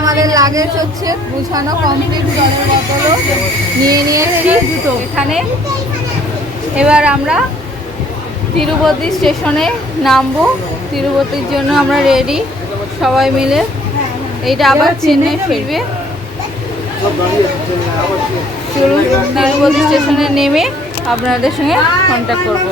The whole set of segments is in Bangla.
আমাদের লাগেজ হচ্ছে গুছানো কমপ্লিট জলের বোতলও নিয়ে নিয়েছি। এখানে এবার আমরা তিরুপতি স্টেশনে নামবো। তিরুপতির জন্য আমরা রেডি সবাই মিলে। এইটা আবার চেন্নাই ফিরবে। চলুন তিরুপতি স্টেশনে নেমে আপনাদের সঙ্গে কন্ট্যাক্ট করব।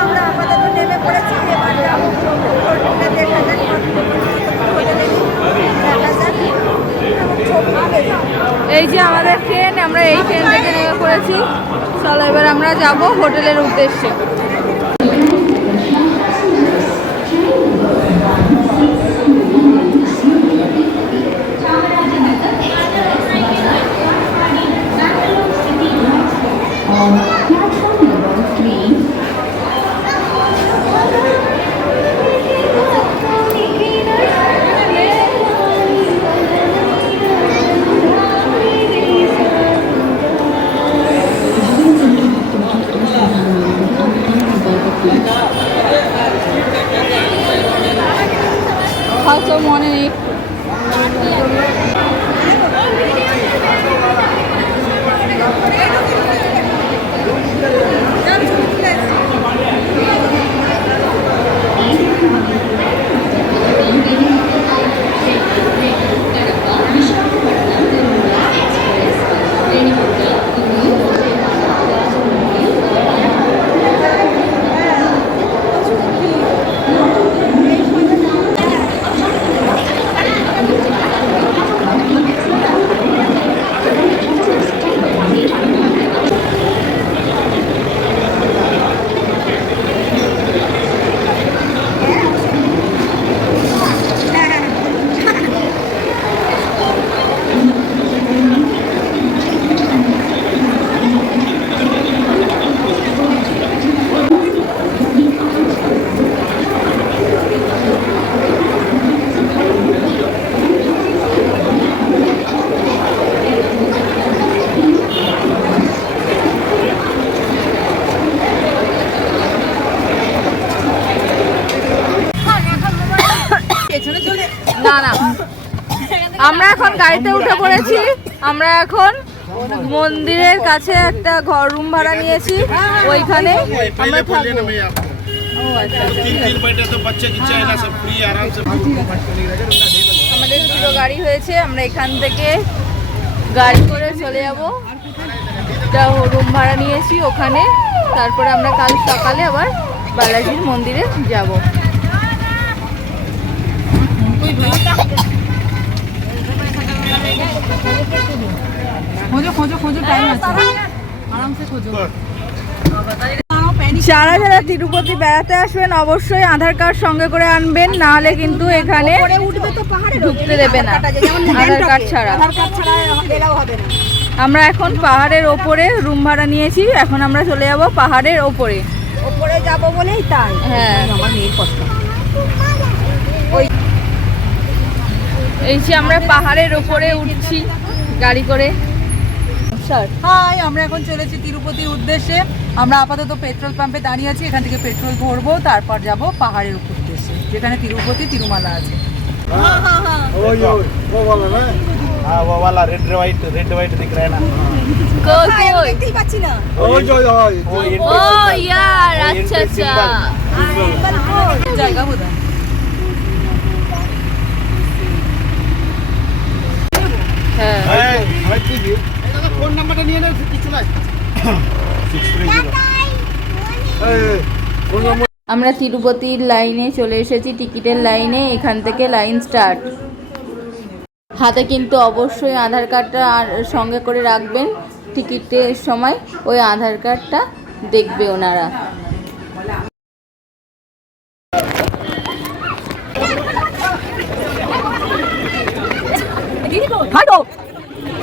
আমরা আপাতত নেমে পড়েছি এই যে আমাদের ট্রেন আমরা এই ট্রেন থেকে করেছি চলো এবার আমরা যাব হোটেলের উদ্দেশ্যে। হয়তো মনে নেই না না আমরা এখন গাড়িতে উঠে পড়েছি। আমরা এখন মন্দিরের কাছে একটা ঘর, রুম ভাড়া নিয়েছি। ওইখানে আমরা আমাদের দুটো গাড়ি হয়েছে, আমরা এখান থেকে গাড়ি করে চলে যাব। একটা রুম ভাড়া নিয়েছি ওখানে। তারপরে আমরা কাল সকালে আবার বালাজির মন্দিরে যাব। যারা যারা তিরুপতি বেড়াতে আসবেন অবশ্যই আধার কার্ড সঙ্গে করে আনবেন না হলে কিন্তু এখানে ঢুকতে দেবে না। আধার কার্ড ছাড়া। আমরা এখন পাহাড়ের ওপরে রুম ভাড়া নিয়েছি এখন আমরা চলে যাব পাহাড়ের ওপরে। ওপরে যাব বলেই তাই। হ্যাঁ। আমার মেয়ের কষ্ট। এই যে আমরা পাহাড়ের ওপরে উঠছি গাড়ি করে। স্যার হাই আমরা এখন চলেছি তিরুপতির উদ্দেশ্যে আমরা আপাতত পেট্রোল পাম্পে দাঁড়িয়ে আছি এখান থেকে পেট্রোল ভরবো তারপর যাব পাহাড়ের উদ্দেশ্যে যেখানে তিরুপতি তিরুমালা আছে वो यो वो वाला ना हाँ वो वाला रेड वाइट रेड वाइट दिख रहा है ना কই কই দেখতেই পাচ্ছি না वो जो वो ও ইয়ার আচ্ছা আচ্ছা জায়গা বোধ ফোন নাম্বারটা নিয়ে নেন কিছু নাই। আমরা তিরুপতির লাইনে চলে এসেছি টিকিটের লাইনে এখান থেকে লাইন স্টার্ট। হাতে কিন্তু অবশ্যই আধার কার্ডটা আর- সঙ্গে করে রাখবেন টিকিটের সময় ওই আধার কার্ডটা দেখবে ওনারা।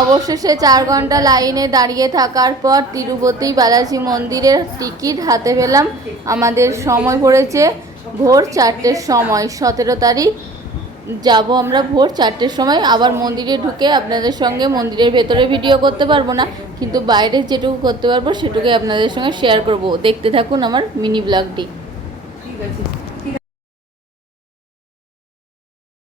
অবশেষে চার ঘণ্টা লাইনে দাঁড়িয়ে থাকার পর তিরুপতি বালাজি মন্দিরের টিকিট হাতে পেলাম। আমাদের সময় পড়েছে ভোর চারটের সময়, সতেরো তারিখ। যাব আমরা ভোর চারটের সময়। আবার মন্দিরে ঢুকে আপনাদের সঙ্গে মন্দিরের ভেতরে ভিডিও করতে পারব না। কিন্তু বাইরে যেটুকু করতে পারব, সেটুকুই আপনাদের সঙ্গে শেয়ার করব। দেখতে থাকুন আমার মিনি ব্লগটি ঠিক আছে।